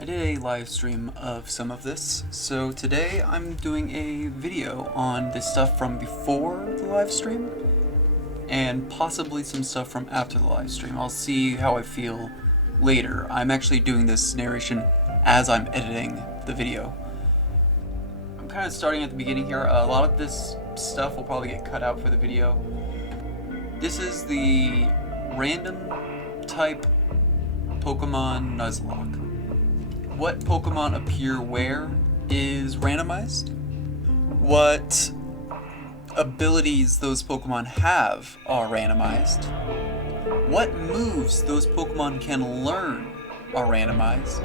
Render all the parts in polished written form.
I did a live stream of some of this, so today I'm doing a video on the stuff from before the live stream and possibly some stuff from after the live stream. I'll see how I feel later. I'm actually doing this narration as I'm editing the video. I'm kind of starting at the beginning here. A lot of this stuff will probably get cut out for the video. This is the random type Pokemon Nuzlocke. What Pokemon appear where is randomized. What abilities those Pokemon have are randomized. What moves those Pokemon can learn are randomized.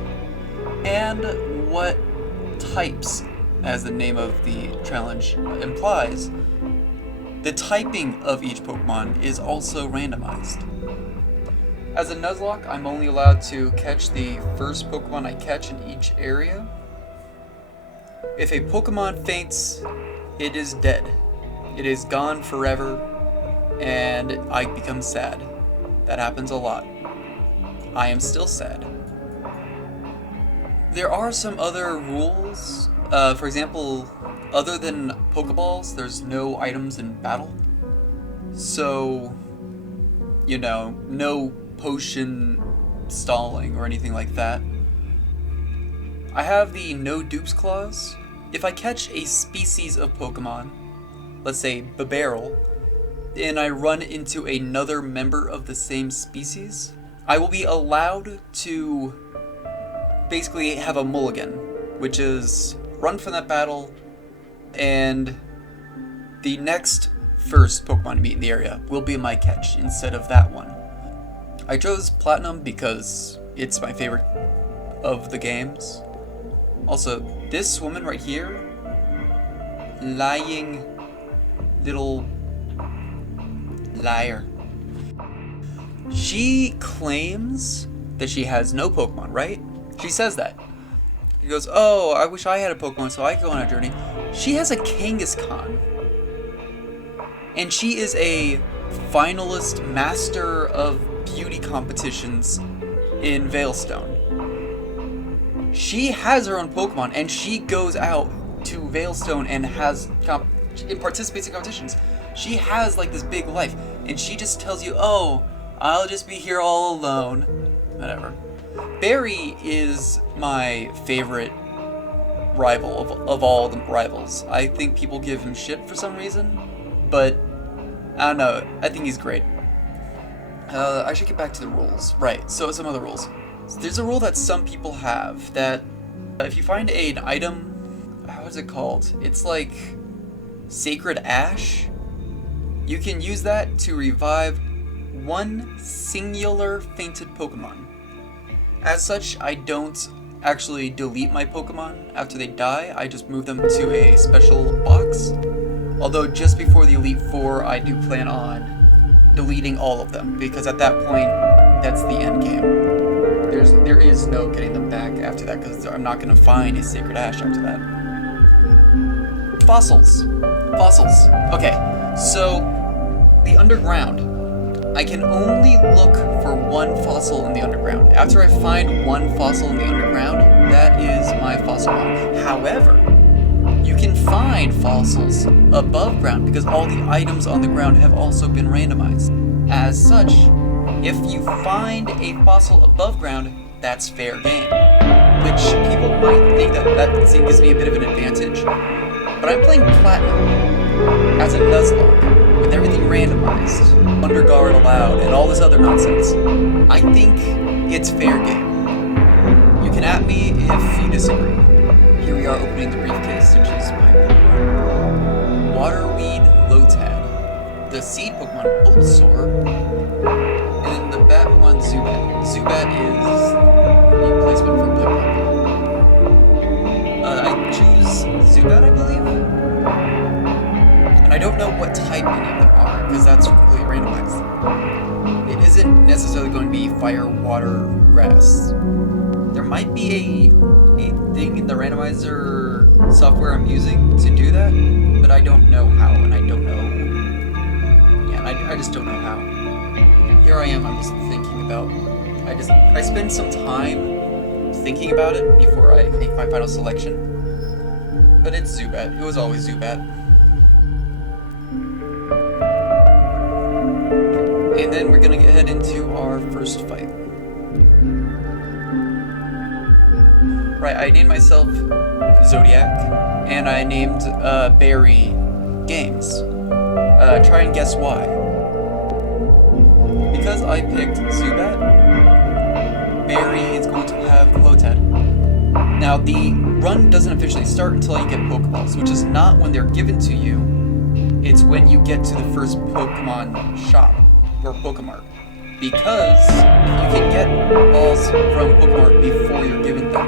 And what types, as the name of the challenge implies, the typing of each Pokemon is also randomized. As a Nuzlocke, I'm only allowed to catch the first Pokemon I catch in each area. If a Pokemon faints, it is dead. It is gone forever, and I become sad. That happens a lot. I am still sad. There are some other rules. For example, other than Pokeballs, there's no items in battle. So, you know, no potion stalling or anything like that. I have the no dupes clause. If I catch a species of Pokemon, let's say Babarrel, and I run into another member of the same species, I will be allowed to basically have a mulligan, which is run from that battle, and the next first Pokemon to meet in the area will be my catch instead of that one. I chose Platinum because it's my favorite of the games. Also, this woman right here, lying little liar. She claims that she has no Pokemon, right? She says that. She goes, oh, I wish I had a Pokemon so I could go on a journey. She has a Kangaskhan. And she is a finalist master of beauty competitions in Veilstone. She has her own Pokemon, and she goes out to Veilstone and participates in competitions. She has like this big life, and she just tells you, oh, I'll just be here all alone. Whatever. Barry is my favorite rival of all the rivals. I think people give him shit for some reason, but I don't know, I think he's great. I should get back to the rules. Right, so some other rules. So there's a rule that some people have that if you find an item, how is it called? It's like Sacred Ash. You can use that to revive one singular fainted Pokemon. As such, I don't actually delete my Pokemon after they die, I just move them to a special box. Although just before the Elite Four, I do plan on deleting all of them, because at that point, that's the end game. There is no getting them back after that, because I'm not going to find a Sacred Ash after that. Fossils. Okay, so the underground. I can only look for one fossil in the underground. After I find one fossil in the underground, that is my fossil mine. However, you can find fossils above ground because all the items on the ground have also been randomized. As such, if you find a fossil above ground, that's fair game. Which people might think that gives me a bit of an advantage. But I'm playing Platinum as a Nuzlocke with everything randomized, Under Guard allowed, and all this other nonsense. I think it's fair game. You can at me if you disagree. Here we are opening the briefcase, which is my Pokemon. Waterweed Lotad. The seed Pokemon Bulbasaur. And the bat Pokemon Zubat. Zubat is the placement for Piplup. I choose Zubat, I believe? And I don't know what type any of them are, because that's completely randomized. It isn't necessarily going to be fire, water, grass. There might be a thing in the randomizer software I'm using to do that, but I don't know how, and I don't know. Yeah, I just don't know how. Here I am, I'm just thinking about. I spend some time thinking about it before I make my final selection. But it's Zubat. It was always Zubat. And then we're gonna head into our first fight. Right, I named myself Zodiak, and I named Barry Games. Try and guess why. Because I picked Zubat, Barry is going to have the Lotad. Now, the run doesn't officially start until you get Pokeballs, which is not when they're given to you, it's when you get to the first Pokemon shop, or Pokemart. Because you can get balls from Pokemart before you're given them.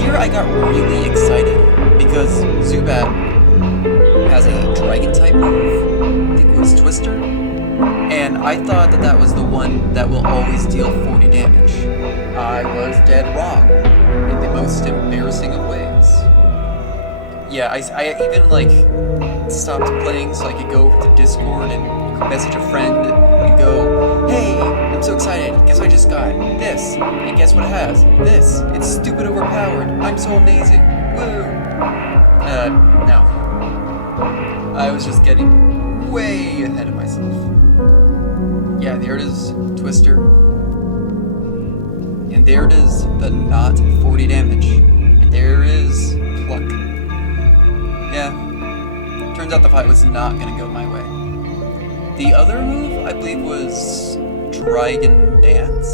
Here I got really excited, because Zubat has a Dragon-type move, I think it was Twister, and I thought that that was the one that will always deal 40 damage. I was dead wrong, in the most embarrassing of ways. Yeah, I even, like, stopped playing so I could go over to Discord and message a friend and go, hey, I'm so excited, guess what I just got? This, and guess what it has? This, it's stupid overpowered, I'm so amazing, woo! No. I was just getting way ahead of myself. Yeah, there it is, Twister. And there it is, the not 40 damage. And there is Pluck. Yeah, turns out the fight was not gonna go my way. The other move, I believe, was Dragon Dance?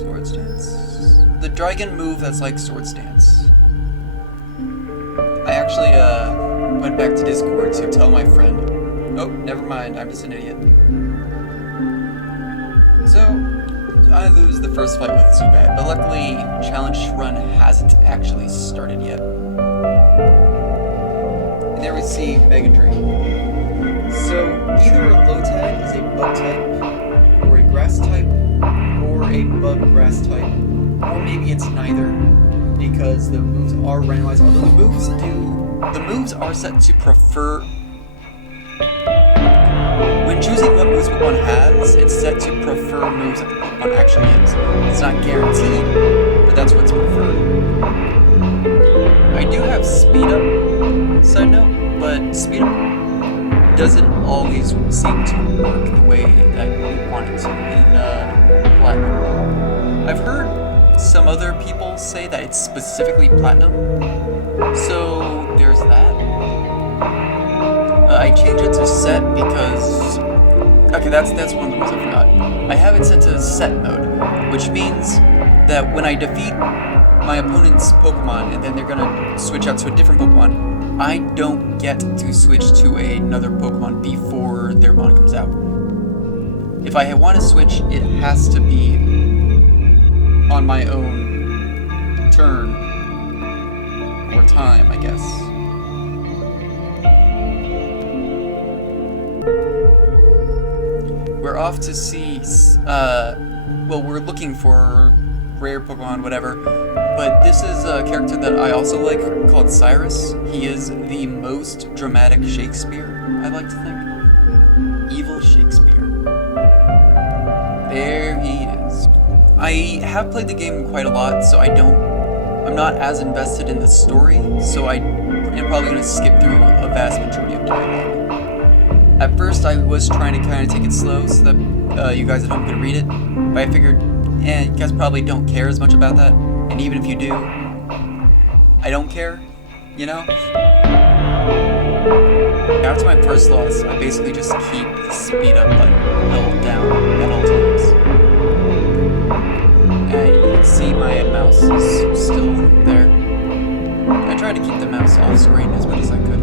Swords Dance? The Dragon move that's like Swords Dance. I actually, went back to Discord to tell my friend, oh, never mind, I'm just an idiot. So, I lose the first fight with Zubat, but luckily, Challenge Run hasn't actually started yet. And there we see Mega Drain. So, either Lotad is a bug type, or a grass type, or a bug grass type, or maybe it's neither, because the moves are randomized, although the moves are set to prefer. When choosing what moves one has, it's set to prefer moves that the Pokemon actually is. It's not guaranteed, but that's what's preferred. I do have Speed Up, side note, but Speed Up doesn't always seem to work the way that you want it to in Platinum. I've heard some other people say that it's specifically Platinum, so there's that. I changed it to set because... Okay, that's one of the ones I forgot. I have it set to set mode, which means that when I defeat my opponent's Pokemon and then they're gonna switch out to a different Pokemon, I don't get to switch to another Pokemon before their mon comes out. If I want to switch, it has to be on my own turn, or time, I guess. We're off to see, well, we're looking for rare Pokemon, whatever, but this is a character that I also like, called Cyrus. He is the most dramatic Shakespeare, I like to think. Evil Shakespeare. There he is. I have played the game quite a lot, so I'm not as invested in the story, so I am probably going to skip through a vast majority of dialogue. At first, I was trying to kind of take it slow so that you guys at home could read it, but I figured, you guys probably don't care as much about that, and even if you do, I don't care, you know? After my first loss, I basically just keep the speed up button held down at all times. And you can see my mouse is still there. I tried to keep the mouse off screen as much as I could.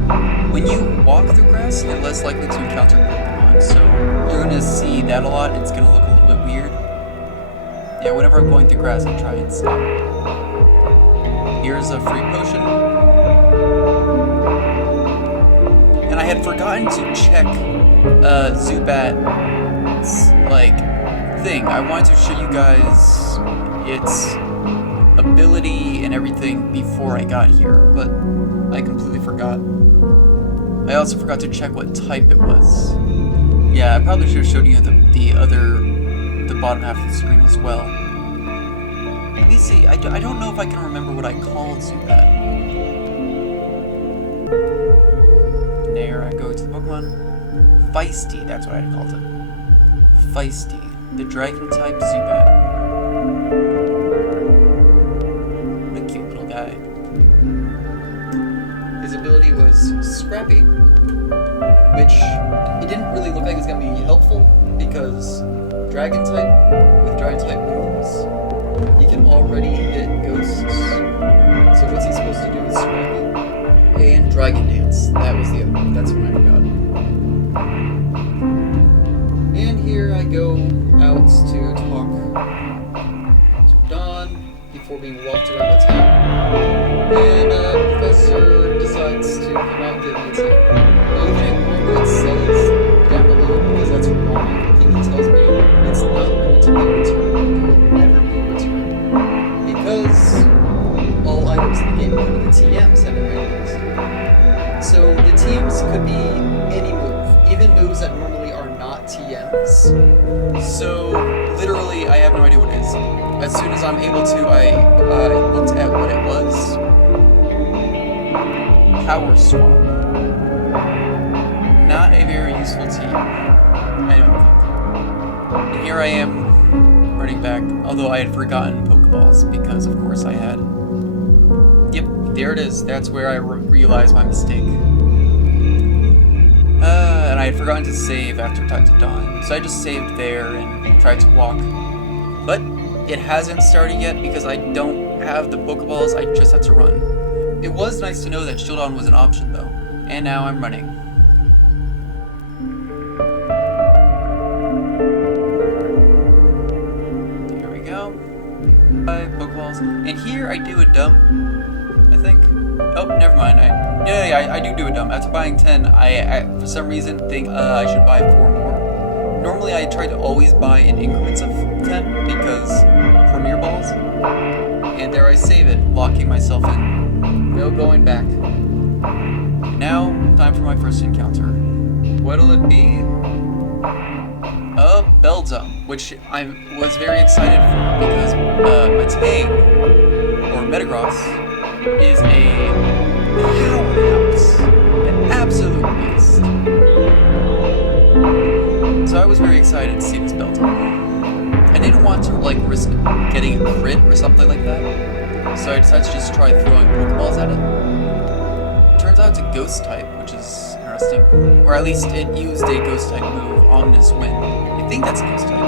When you walk through grass, you're less likely to encounter Pokemon, so you're gonna see that a lot. It's gonna look a little bit weird. Yeah, whenever I'm going through grass, I try and stop. Here's a free potion. And I had forgotten to check Zubat's, like, thing. I wanted to show you guys its ability and everything before I got here, but I completely forgot. I also forgot to check what type it was. Yeah, I probably should have showed you the bottom half of the screen as well. Let me see. I don't know if I can remember what I called Zubat. There I go to the Pokemon. Feisty, that's what I called it. Feisty, the Dragon-type Zubat. What a cute little guy. His ability was Scrappy, which it didn't really look like it was going to be helpful, because Dragon-type with Dragon-type moves, he can already hit ghosts. So what's he supposed to do with Scrappy? And Dragon Dance. That was the other. That's what I forgot. And here I go out to talk to Dawn before being walked around the town. And Professor decides to come out and give me a tip. Now you can ignore what it says down below because that's wrong. I think he tells me it's not going to be returned. It will never be returned. Because all items in the game go to the TMs, have been randomized. So the TMs could be any move, even moves that normally are not TMs. So literally, I have no idea what it is. As soon as I'm able to, I looked at what it was. Power Swap. Not a very useful TM, I don't think. And here I am, running back, although I had forgotten Pokeballs, because of course I had. Yep, there it is. That's where I realized my mistake. And I had forgotten to save after talking to Dawn, so I just saved there and tried to walk. But it hasn't started yet because I don't have the Pokeballs, I just have to run. It was nice to know that Shieldon was an option though, and now I'm running. Here we go. 5 Pokeballs. And here I do a dump, I think. Oh, never mind. I do a dump. After buying 10, I for some reason think I should buy 4 more. Normally I try to always buy in increments of 10 because Premier Balls. And there I save it, locking myself in. No going back. Now, time for my first encounter. What'll it be? A Beldum, which I was very excited for because Metang, or Metagross, is a powerhouse, an absolute beast. So I was very excited to see this Beldum. I didn't want to risk getting a crit or something like that, so I decided to just try throwing Pokeballs at it. Turns out it's a Ghost type, which is interesting, or at least it used a Ghost type move, Omnis Wind. I think that's a Ghost type.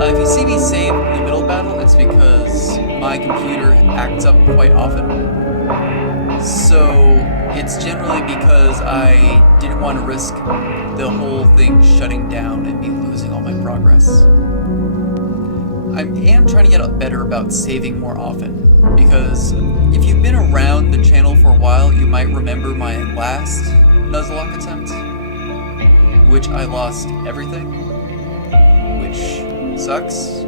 If you see me save in the middle battle, it's because my computer acts up quite often. So it's generally because I didn't want to risk the whole thing shutting down and me losing all my progress. I am trying to get better about saving more often, because if you've been around the channel for a while, you might remember my last Nuzlocke attempt, which I lost everything, which sucks.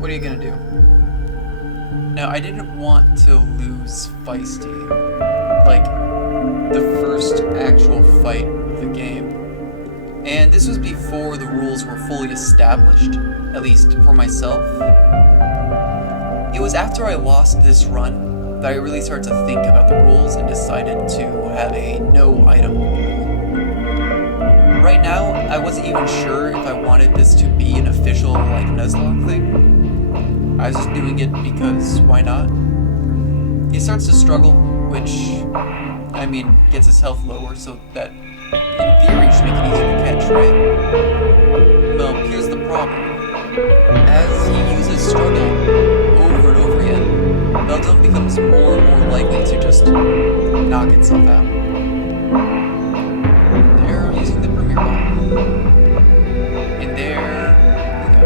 What are you gonna do? Now, I didn't want to lose Feisty, like the first actual fight of the game. And this was before the rules were fully established, at least for myself. It was after I lost this run that I really started to think about the rules and decided to have a no item rule. Right now, I wasn't even sure if I wanted this to be an official Nuzlocke thing. I was just doing it because why not? He starts to struggle, which, I mean, gets his health lower, so that, in theory, should make it easier to catch, right? Well, here's the problem. As he uses struggle over and over again, Beldum becomes more and more likely to just knock itself out. There, I'm using the Premier Ball. And there we go.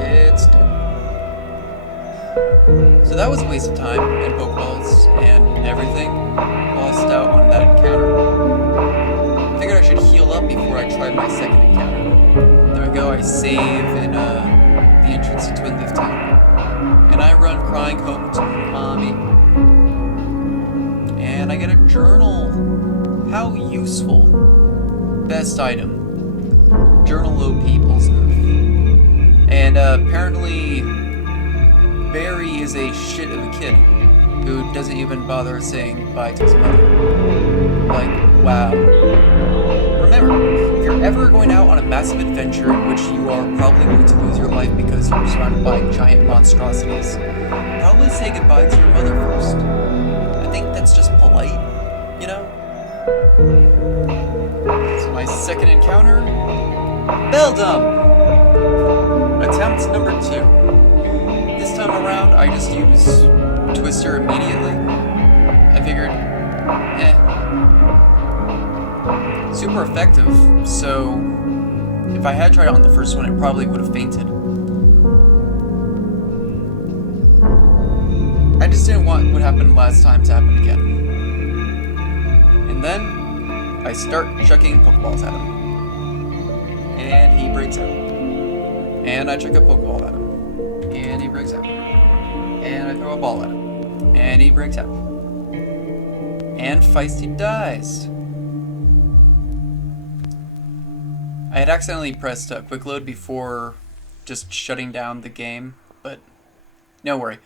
It's done. So that was a waste of time and Pokeballs and everything. Lost out on that encounter. Figured I should heal up before I tried my second encounter. There we go, I save in the entrance to Twin Leaf Town. And I run crying home to mommy. And I get a journal. How useful. Best item. Journal OP pulse nerf. Apparently, Barry is a shit of a kid who doesn't even bother saying bye to his mother. Like, wow. Remember, if you're ever going out on a massive adventure in which you are probably going to lose your life because you're surrounded by giant monstrosities, probably say goodbye to your mother first. I think that's just polite, you know? So my second encounter, Beldum! Attempt number 2. This time around, I just use Twister immediately. I figured, super effective, so if I had tried it on the first one, it probably would have fainted. I just didn't want what happened last time to happen again. And then, I start chucking Pokeballs at him. And he breaks out. And I chuck a Pokeball at him. And he breaks out. And I throw a ball at him. And he breaks out. And Feisty dies. I had accidentally pressed quick load before just shutting down the game, but no worry.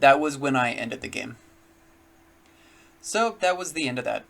That was when I ended the game. So that was the end of that.